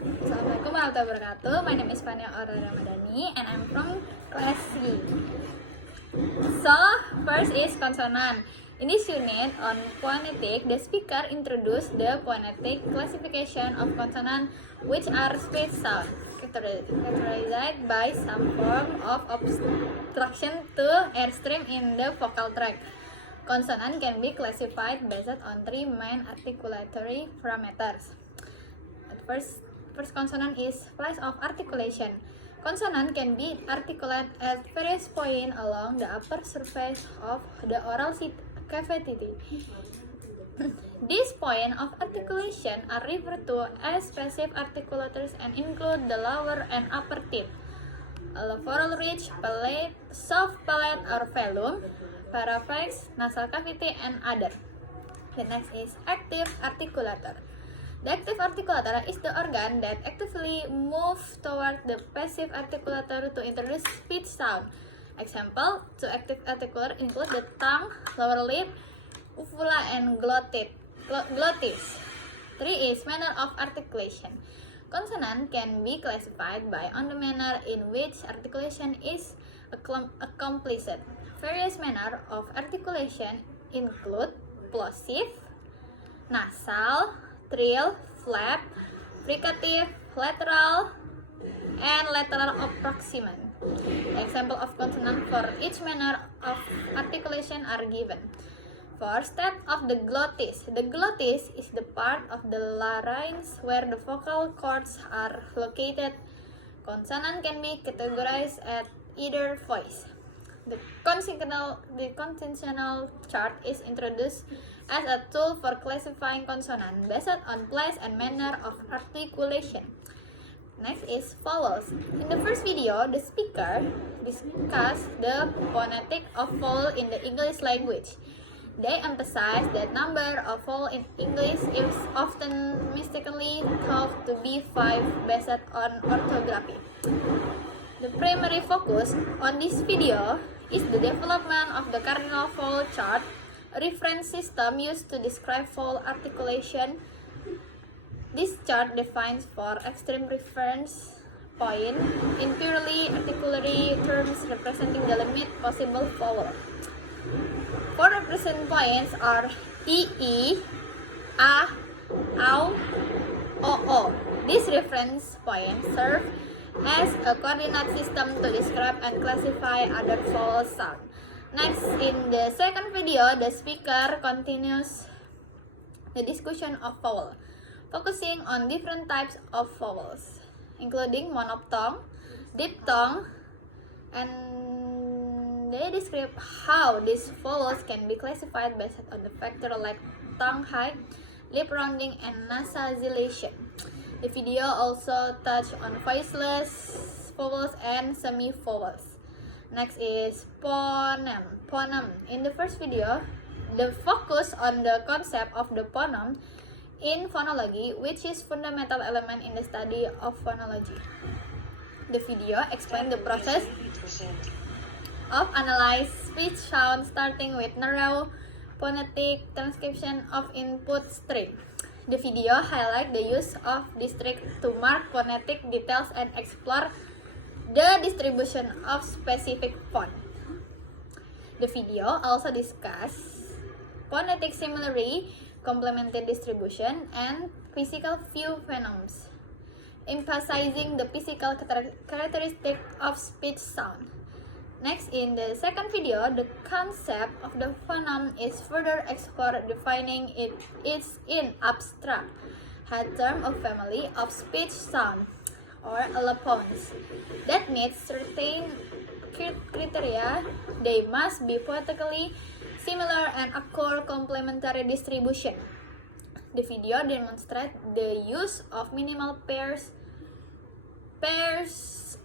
Assalamualaikum warahmatullahi wabarakatuh. My name is Fania Aurora Ramadhani and I'm from class C. So, first is consonant. In this unit on phonetic, the speaker introduced the phonetic classification of consonant, which are speech sound, characterized by some form of obstruction to airstream in the vocal tract. Consonant can be classified based on three main articulatory parameters. First consonant is place of articulation. Consonant can be articulated at various points along the upper surface of the oral cavity. These points of articulation are referred to as passive articulators and include the lower and upper teeth, alveolar ridge, palate, soft palate or velum, paraphragm, nasal cavity, and other. The next is active articulator. The active articulator is the organ that actively moves toward the passive articulator to introduce speech sound. Example to active articulator include the tongue, lower lip, uvula, and glottis. 3 is manner of articulation. Consonant can be classified by on the manner in which articulation is accomplished. Various manner of articulation include plosive, nasal, trill, flap, fricative, lateral, and lateral approximant. Example of consonant for each manner of articulation are given. For state of the glottis is the part of the larynx where the vocal cords are located. Consonant can be categorized at either voice. The consonantal chart is introduced as a tool for classifying consonant based on place and manner of articulation. Next is vowels. In the first video, the speaker discussed the phonetic of vowel in the English language. They emphasize that number of vowels in English is often mistakenly thought to be 5 based on orthography. The primary focus on this video is the development of the cardinal vowel chart, a reference system used to describe vowel articulation. This chart defines 4 extreme reference points in purely articulatory terms representing the limit possible vowel. 4 represent points are E, A, Au, O. These reference points serve as a coordinate system to describe and classify other vowel sounds. Next, in the second video, the speaker continues the discussion of vowel, focusing on different types of vowels, including monophthong, diphthong, and they describe how these vowels can be classified based on the factors like tongue height, lip rounding, and nasalization. The video also touched on voiceless vowels and semi-vowels. Next is phoneme. In the first video, the focus on the concept of the phoneme in phonology, which is fundamental element in the study of phonology. The video explained the process of analyze speech sound starting with narrow phonetic transcription of input stream. The video highlights the use of district to mark phonetic details and explore the distribution of specific font. The video also discusses phonetic similarity, complementary distribution, and physical view phenomena, emphasizing the physical characteristic of speech sound. Next, in the second video, the concept of the phoneme is further explored, defining it is in abstract term of family of speech sound or allophones that meet certain criteria. They must be phonetically similar and occur complementary distribution. The video demonstrates the use of minimal pairs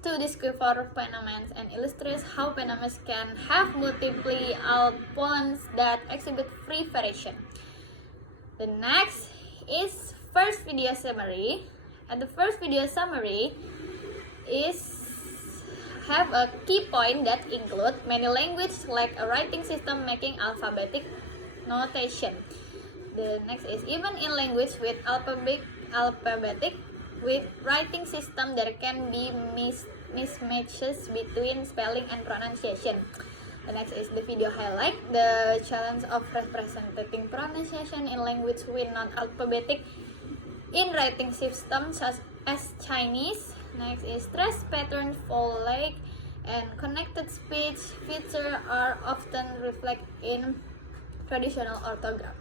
to discover phenomena and illustrates how phenomena can have multiple allophones that exhibit free variation. The next is first video summary. And the first video summary is have a key point that include many languages like a writing system making alphabetic notation. The next is even in language with alphabetic with writing system there can be mismatches between spelling and pronunciation. The next is the video highlight the challenge of representing pronunciation in language with non-alphabetic in writing systems such as Chinese. Next is stress pattern, phonetic, and connected speech feature are often reflected in traditional orthograph.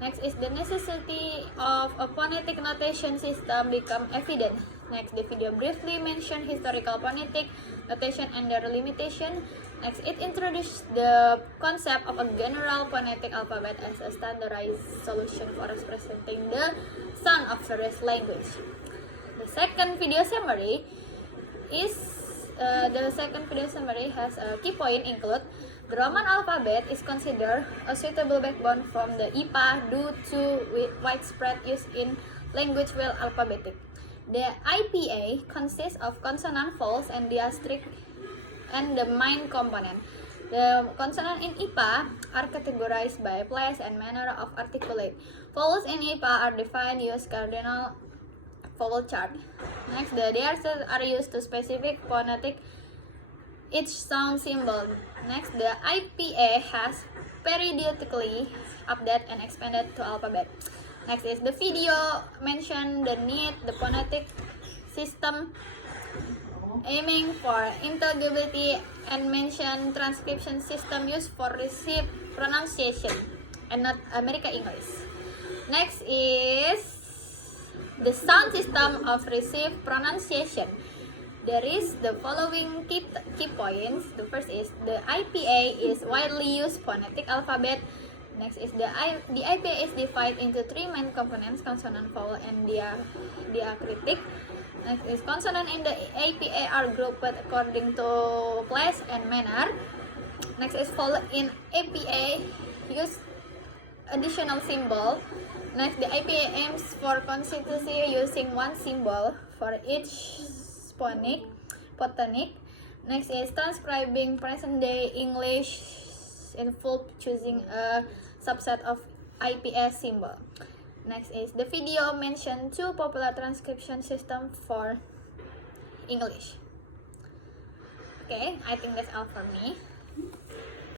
Next is the necessity of a phonetic notation system become evident. Next, the video briefly mentioned historical phonetic notation and their limitation. Next, it introduced the concept of a general phonetic alphabet as a standardized solution for representing the sound of various language. The second video summary has a key point include the Roman alphabet is considered a suitable backbone from the IPA due to widespread use in language well alphabetic. The IPA consists of consonant, vowels, and diacritic and the main component. The consonants in IPA are categorized by place and manner of articulate. Vowels in IPA are defined using cardinal vowel chart. Next, the diacritics are used to specific phonetic each sound symbol. Next, the IPA has periodically updated and expanded to alphabet. Next is the video mention the need the phonetic system aiming for intelligibility and mention transcription system used for received pronunciation and not American English. Next is the sound system of received pronunciation. There is the following key points. The first is the IPA is widely used phonetic alphabet. Next is the IPA is divided into three main components: consonant, vowel, and diacritic. Next is consonant in the IPA are grouped according to place and manner. Next is vowel in IPA use additional symbol. Next, the IPA aims for consistency using one symbol for each phonic. Next is transcribing present-day English in full, choosing a subset of IPA symbol. Next is the video mentioned two popular transcription systems for English. Okay, I think that's all for me.